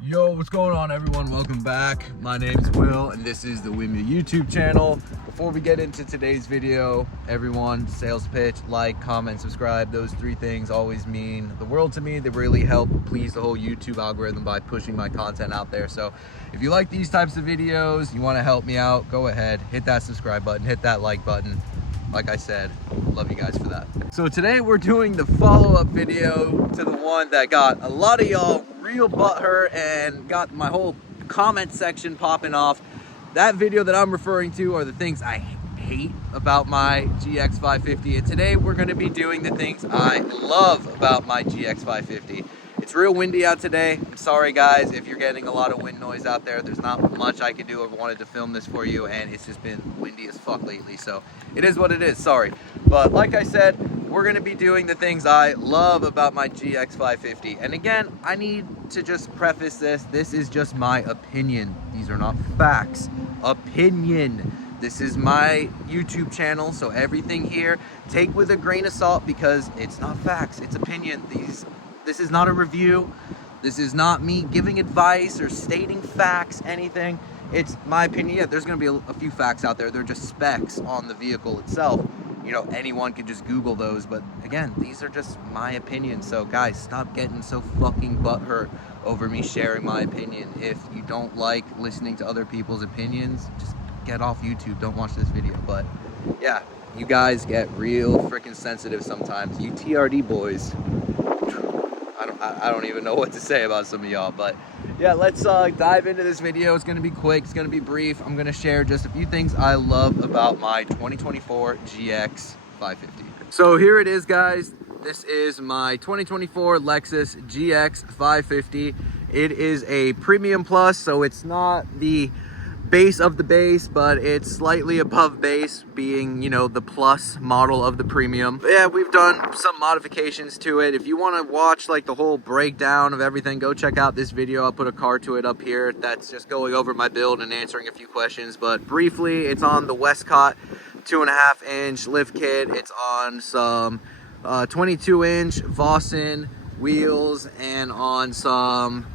Yo, what's going on, everyone? Welcome back. My name's Will and this is the Wimmy YouTube channel. Before we get into today's video, everyone, sales pitch, like, comment, subscribe. Those three things always mean the world to me. They really help please the whole YouTube algorithm by pushing my content out there. So if you like these types of videos, you want to help me out, go ahead, hit that subscribe button, hit that like button. Like I said, love you guys for that. So today we're doing the follow-up video to the one that got a lot of y'all real butthurt and got my whole comment section popping off. That video that I'm referring to are the things I hate about my GX 550, and today we're going to be doing the things I love about my GX 550. It's real windy out today. I'm sorry guys if you're getting a lot of wind noise out there. There's not much I can do. I wanted to film this for you and it's just been windy as fuck lately, so it is what it is, sorry. But like I said, we're gonna be doing the things I love about my GX 550. And again, I need to just preface this is just my opinion. These are not facts. Opinion. This is my YouTube channel, so everything here, take with a grain of salt because it's not facts, it's opinion. This is not a review. This is not me giving advice or stating facts, anything. It's my opinion. Yeah, there's gonna be a few facts out there. They're just specs on the vehicle itself. You know, anyone could just Google those, but again, these are just my opinion. So guys, stop getting so fucking butthurt over me sharing my opinion. If you don't like listening to other people's opinions, just get off YouTube, don't watch this video. But yeah, you guys get real freaking sensitive sometimes. You TRD boys. I don't even know what to say about some of y'all, but yeah, let's dive into this video. It's gonna be quick, it's gonna be brief. I'm gonna share just a few things I love about my 2024 GX 550. So here it is, guys. This is my 2024 Lexus GX 550. It is a premium plus, so it's not the base of the base, but it's slightly above base, being, you know, the plus model of the premium. But yeah, we've done some modifications to it. If you want to watch like the whole breakdown of everything, go check out this video. I'll put a card to it up here that's just going over my build and answering a few questions. But briefly, it's on the Westcott 2.5-inch lift kit. It's on some 22-inch Vossen wheels and on some,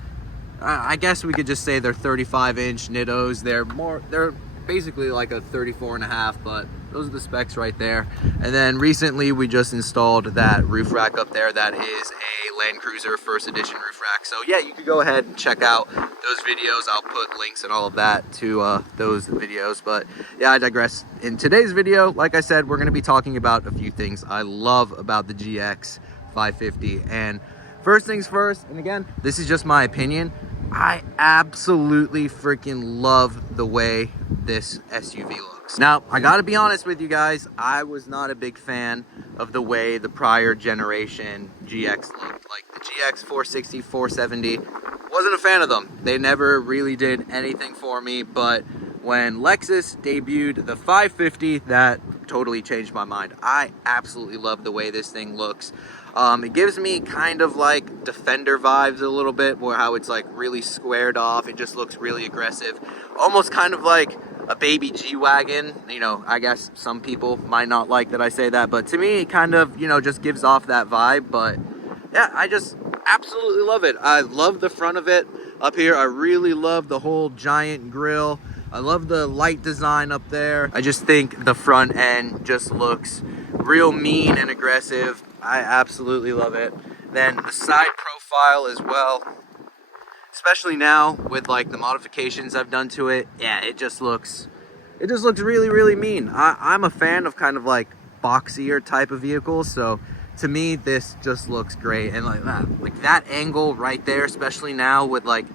I guess we could just say they're 35-inch Nittos. They're basically like a 34.5, but those are the specs right there. And then recently we just installed that roof rack up there. That is a Land Cruiser first edition roof rack. So yeah, you can go ahead and check out those videos. I'll put links and all of that to those videos. But yeah, I digress. In today's video, like I said, we're going to be talking about a few things I love about the GX 550. And first things first, and again, this is just my opinion, I absolutely freaking love the way this SUV looks. Now, I gotta be honest with you guys, I was not a big fan of the way the prior generation GX looked. Like the GX 460, 470, wasn't a fan of them. They never really did anything for me, but when Lexus debuted the 550, that totally changed my mind. I absolutely love the way this thing looks. It gives me kind of like Defender vibes a little bit, where how it's like really squared off. It just looks really aggressive, almost kind of like a baby G-Wagon. You know, I guess some people might not like that I say that, but to me it kind of, you know, just gives off that vibe. But yeah, I just absolutely love it. I love the front of it up here. I really love the whole giant grille. I love the light design up there. I just think the front end just looks real mean and aggressive. I absolutely love it. Then the side profile as well, especially now with like the modifications I've done to it. Yeah, it just looks really, really mean. I'm a fan of kind of like boxier type of vehicles, so to me this just looks great. And like that angle right there, especially now with like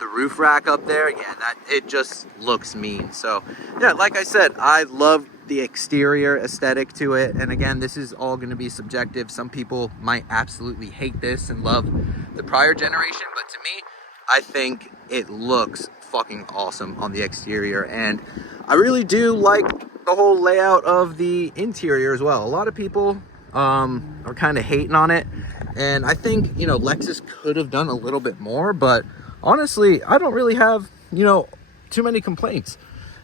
the roof rack up there, yeah, that it just looks mean. So yeah, like I said, I love the exterior aesthetic to it. And again, this is all going to be subjective. Some people might absolutely hate this and love the prior generation, but to me, I think it looks fucking awesome on the exterior. And I really do like the whole layout of the interior as well. A lot of people are kind of hating on it, and I think, you know, Lexus could have done a little bit more, but honestly, I don't really have, you know, too many complaints.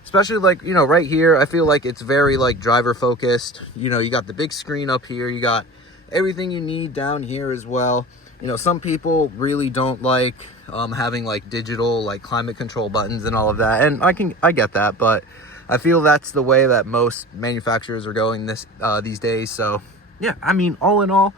Especially like, you know, right here, I feel like it's very like driver focused. You know, you got the big screen up here, you got everything you need down here as well. you know, some people really don't like having like digital like climate control buttons and all of that, and I get that, but I feel that's the way that most manufacturers are going these days. So yeah, I mean, all in all,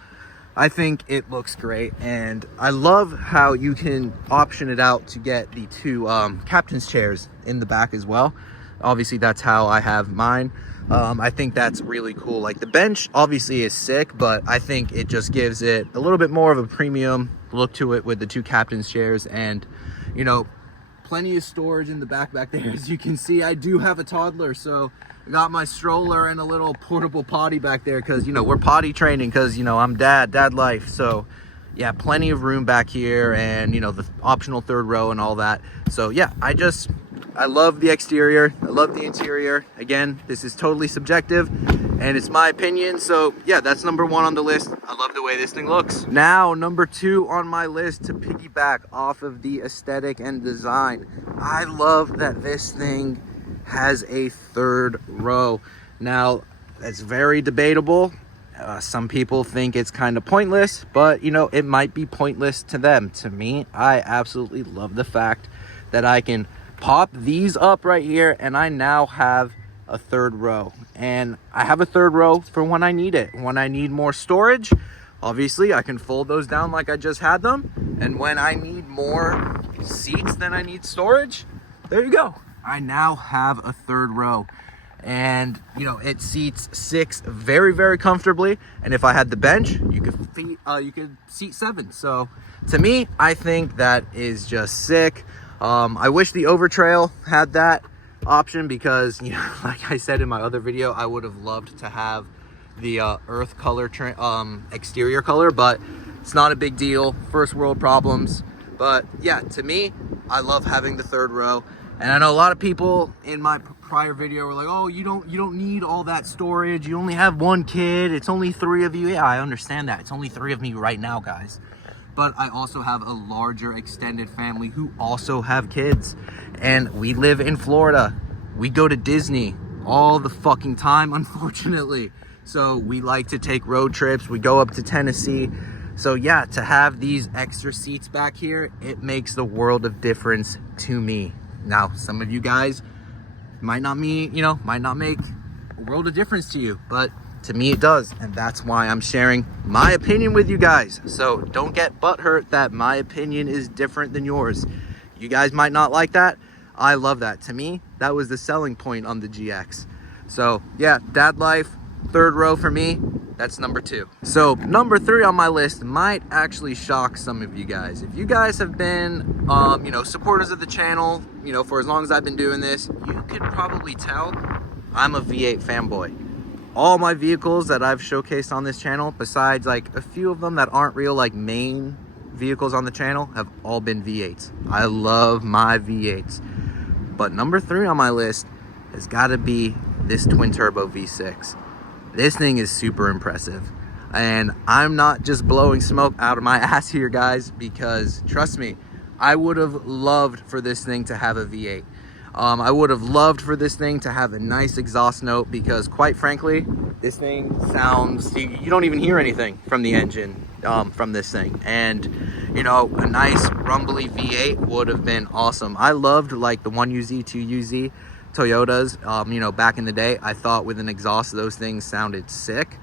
I think it looks great, and I love how you can option it out to get the two captain's chairs in the back as well. Obviously, that's how I have mine. I think that's really cool. Like, the bench obviously is sick, but I think it just gives it a little bit more of a premium look to it with the two captain's chairs, and, you know, plenty of storage in the back there. As you can see, I do have a toddler, so I got my stroller and a little portable potty back there because, you know, we're potty training because, you know, I'm dad life. So yeah, plenty of room back here, and, you know, the optional third row and all that. So yeah, I love the exterior, I love the interior. Again, this is totally subjective and it's my opinion. So yeah, that's number one on the list. I love the way this thing looks. Now, number two on my list, to piggyback off of the aesthetic and design, I love that this thing has a third row. Now, that's very debatable. Some people think it's kind of pointless, but, you know, it might be pointless to them. To me, I absolutely love the fact that I can pop these up right here and I now have a third row. And I have a third row for when I need it. When I need more storage, obviously I can fold those down like I just had them. And when I need more seats than I need storage, there you go. I now have a third row. And, you know, it seats 6 very, very comfortably. And if I had the bench, you could seat 7. So to me, I think that is just sick. I wish the Overtrail had that option because, you know, like I said in my other video, I would have loved to have the earth color exterior color, but it's not a big deal. First world problems. But yeah, to me, I love having the third row. And I know a lot of people in my prior video were like, oh, you don't need all that storage. You only have one kid. It's only 3 of you. Yeah, I understand that. It's only 3 of me right now, guys. But I also have a larger extended family who also have kids. And we live in Florida. We go to Disney all the fucking time, unfortunately. So we like to take road trips. We go up to Tennessee. So yeah, to have these extra seats back here, it makes the world of difference to me. Now, some of you guys might not make a world of difference to you, but to me it does, and that's why I'm sharing my opinion with you guys. So don't get butthurt that my opinion is different than yours. You guys might not like that. I love that. To me, that was the selling point on the GX. So yeah, dad life, third row for me. That's number 2. So number 3 on my list might actually shock some of you guys. If you guys have been, you know, supporters of the channel, you know, for as long as I've been doing this, you could probably tell I'm a V8 fanboy. All my vehicles that I've showcased on this channel, besides like a few of them that aren't real like main vehicles on the channel, have all been V8s. I love my V8s. But number 3 on my list has got to be this twin turbo V6. This thing is super impressive, and I'm not just blowing smoke out of my ass here, guys, because trust me, I would have loved for this thing to have a V8. I would have loved for this thing to have a nice exhaust note because, quite frankly, this thing sounds, you don't even hear anything from the engine from this thing. And, you know, a nice rumbly V8 would have been awesome. I loved like the 1UZ, 2UZ Toyotas, you know, back in the day. I thought with an exhaust those things sounded sick,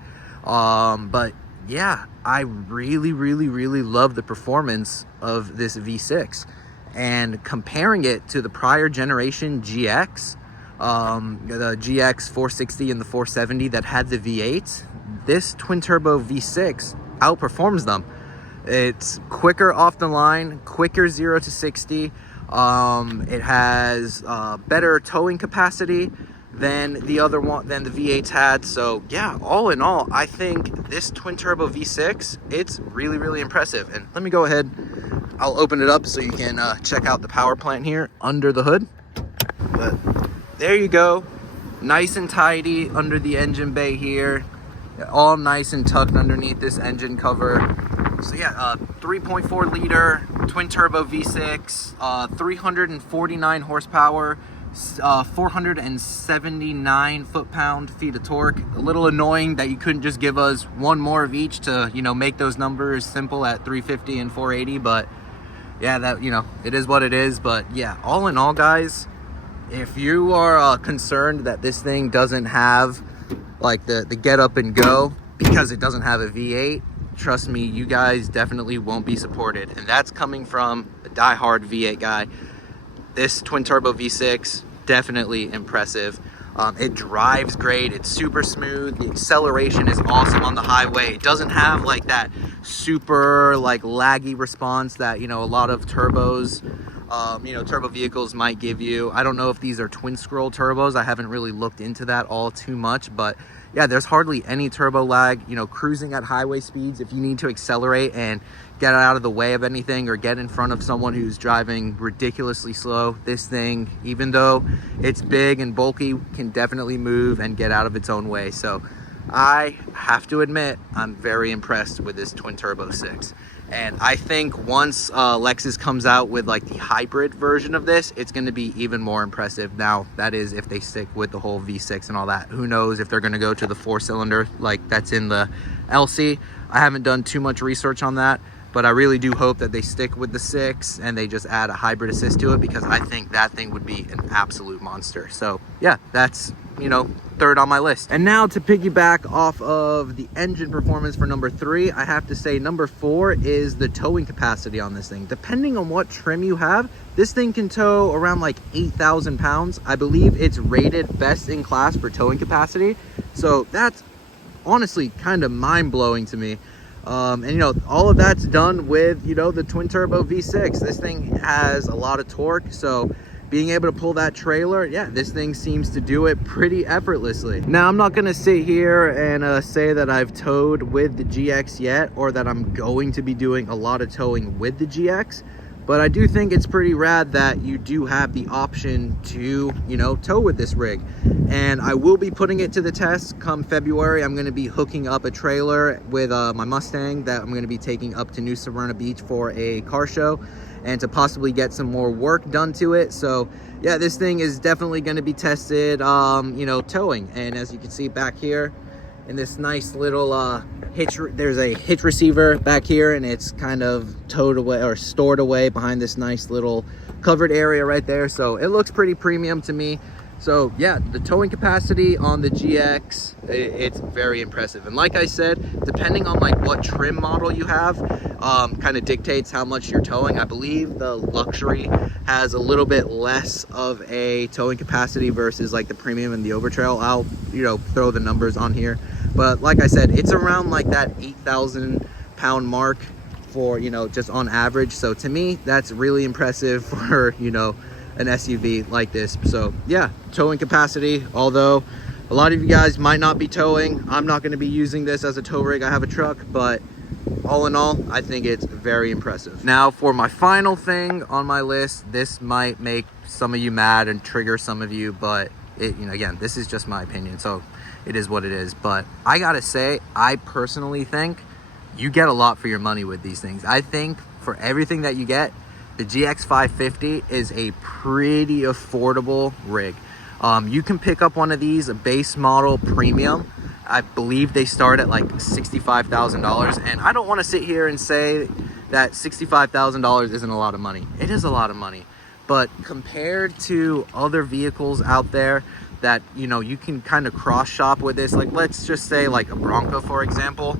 but yeah, I really love the performance of this V6. And comparing it to the prior generation GX, the GX 460 and the 470 that had the V8, this twin turbo V6 outperforms them. It's quicker off the line, quicker 0 to 60. It has better towing capacity than the V8s had. So yeah, all in all, I think this twin turbo V6, it's really impressive. And let me go ahead, I'll open it up so you can check out the power plant here under the hood. But there you go, nice and tidy under the engine bay here, all nice and tucked underneath this engine cover. So yeah, 3.4 liter twin turbo V6, 349 horsepower, 479 foot-pound-feet of torque. A little annoying that you couldn't just give us one more of each to, you know, make those numbers simple at 350 and 480, but yeah, that, you know, it is what it is. But yeah, all in all, guys, if you are concerned that this thing doesn't have like the get up and go because it doesn't have a V8, trust me, you guys definitely won't be supported. And that's coming from a diehard V8 guy. This twin turbo V6, definitely impressive. It drives great, it's super smooth, the acceleration is awesome on the highway. It doesn't have like that super like laggy response that, you know, a lot of turbos, you know, turbo vehicles might give you. I don't know if these are twin scroll turbos. I haven't really looked into that all too much, but yeah, there's hardly any turbo lag. You know, cruising at highway speeds, if you need to accelerate and get out of the way of anything or get in front of someone who's driving ridiculously slow, this thing, even though it's big and bulky, can definitely move and get out of its own way. So I have to admit, I'm very impressed with this twin turbo 6. And I think once Lexus comes out with like the hybrid version of this, it's going to be even more impressive. Now, that is if they stick with the whole V6 and all that. Who knows if they're going to go to the 4-cylinder like that's in the LC. I haven't done too much research on that, but I really do hope that they stick with the 6 and they just add a hybrid assist to it, because I think that thing would be an absolute monster. So yeah, that's, you know, third on my list. And now to piggyback off of the engine performance for number 3, I have to say number 4 is the towing capacity on this thing. Depending on what trim you have, this thing can tow around like 8,000 pounds. I believe it's rated best in class for towing capacity. So that's honestly kind of mind-blowing to me. And you know, all of that's done with, you know, the twin turbo V6. This thing has a lot of torque, so being able to pull that trailer, yeah, this thing seems to do it pretty effortlessly. Now, I'm not gonna sit here and say that I've towed with the GX yet, or that I'm going to be doing a lot of towing with the GX, but I do think it's pretty rad that you do have the option to, you know, tow with this rig. And I will be putting it to the test come February. I'm going to be hooking up a trailer with my Mustang that I'm going to be taking up to New Smyrna Beach for a car show, and to possibly get some more work done to it. So yeah, this thing is definitely going to be tested, you know, towing. And as you can see back here in this nice little hitch, there's a hitch receiver back here, and it's kind of towed away or stored away behind this nice little covered area right there. So it looks pretty premium to me. So yeah, the towing capacity on the GX, it's very impressive. And like I said, depending on like what trim model you have, kind of dictates how much you're towing. I believe the luxury has a little bit less of a towing capacity versus like the premium and the Overtrail. I'll, you know, throw the numbers on here, but like I said, it's around like that 8,000 pound mark for, you know, just on average. So to me, that's really impressive for, you know, an SUV like this. So yeah, towing capacity, although a lot of you guys might not be towing, I'm not going to be using this as a tow rig. I have a truck, but all in all, I think it's very impressive. Now for my final thing on my list, this might make some of you mad and trigger some of you, but it, you know, again, this is just my opinion, so it is what it is. But I gotta say, I personally think you get a lot for your money with these things. I think for everything that you get, the GX 550 is a pretty affordable rig. You can pick up one of these, a base model premium. I believe they start at like $65,000. And I don't want to sit here and say that $65,000 isn't a lot of money. It is a lot of money. But compared to other vehicles out there that, you know, you can kind of cross shop with this, like let's just say like a Bronco, for example.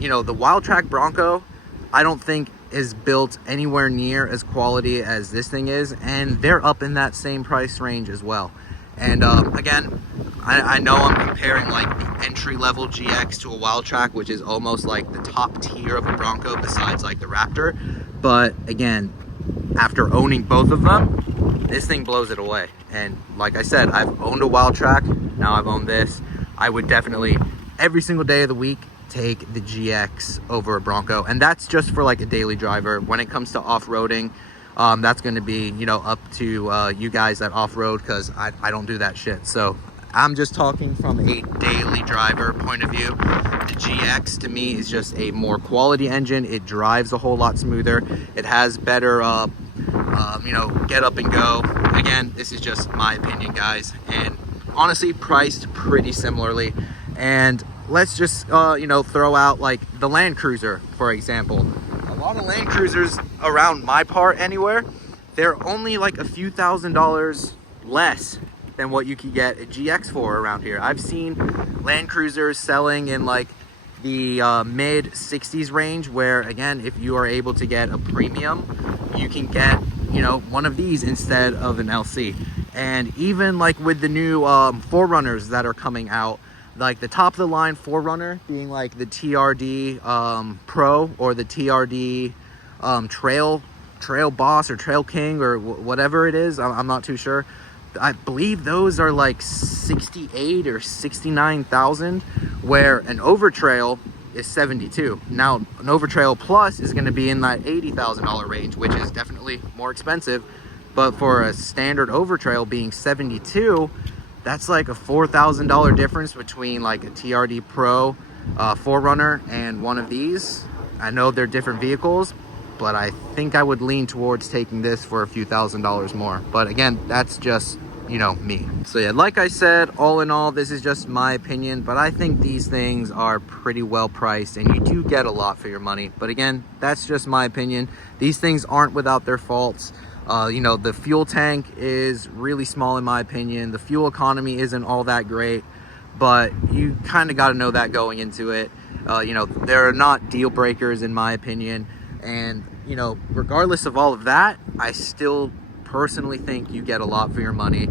You know, the Wildtrak Bronco, I don't think is built anywhere near as quality as this thing is, and they're up in that same price range as well. And again, I know I'm comparing like the entry-level GX to a Wildtrak, which is almost like the top tier of a Bronco besides like the Raptor, but again, after owning both of them, this thing blows it away. And like I said, I've owned a Wildtrak, now I've owned this. I would definitely, every single day of the week, take the GX over a Bronco, and that's just for like a daily driver. When it comes to off-roading, that's going to be, you know, up to you guys that off-road, because I don't do that shit. So I'm just talking from a daily driver point of view. The GX to me is just a more quality engine. It drives a whole lot smoother. It has better you know, get up and go. Again, this is just my opinion, guys, and honestly priced pretty similarly. And let's just you know, throw out like the Land Cruiser, for example. A lot of Land Cruisers around my part anywhere, they're only like a few $1,000s less than what you could get a GX for around here. I've seen Land Cruisers selling in like the mid 60s range, where again, if you are able to get a premium, you can get, you know, one of these instead of an LC. And even like with the new 4Runners that are coming out, like the top of the line 4Runner being like the TRD Pro or the TRD Trail Boss or Trail King or whatever it is, I'm not too sure. I believe those are like 68 or 69,000, where an Overtrail is 72. Now an Overtrail Plus is going to be in that $80,000 range, which is definitely more expensive. But for a standard Overtrail being 72, that's like a $4,000 difference between like a TRD Pro 4Runner and one of these. I know they're different vehicles, but I think I would lean towards taking this for a few $1,000s more. But again, that's just, you know, me. So yeah, like I said, all in all, this is just my opinion, but I think these things are pretty well priced and you do get a lot for your money. But again, that's just my opinion. These things aren't without their faults. You know, the fuel tank is really small in my opinion. The fuel economy isn't all that great, but you kind of got to know that going into it. You know, there are not deal breakers in my opinion. And, you know, regardless of all of that, I still personally think you get a lot for your money,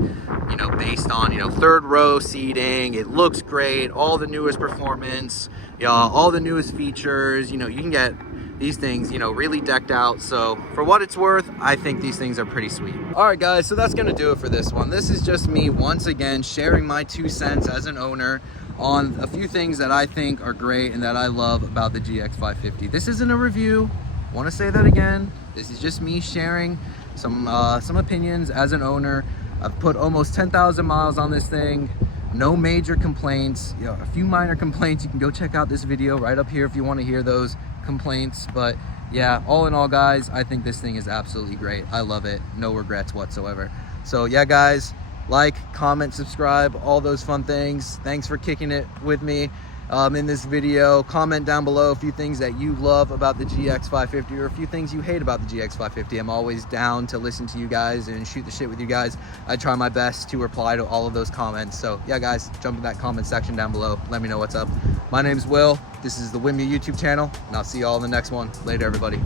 you know, based on, you know, third row seating. It looks great, all the newest performance, all the newest features. You know, you can get these things, you know, really decked out. So for what it's worth, I think these things are pretty sweet. All right, guys, so that's gonna do it for this one. This is just me once again sharing my 2 cents as an owner on a few things that I think are great and that I love about the GX 550. This isn't a review. Want to say that again. This is just me sharing some opinions as an owner. I've put almost 10,000 miles on this thing. No major complaints. You know, a few minor complaints. You can go check out this video right up here if you want to hear those complaints. But yeah, all in all, guys, I think this thing is absolutely great. I love it. No regrets whatsoever. So yeah, guys, like, comment, subscribe, all those fun things. Thanks for kicking it with me in this video. Comment down below a few things that you love about the GX 550 or a few things you hate about the GX 550. I'm always down to listen to you guys and shoot the shit with you guys. I try my best to reply to all of those comments. So yeah, guys, jump in that comment section down below. Let me know what's up. My name's Will. This is the Wimmy YouTube channel, and I'll see you all in the next one. Later, everybody.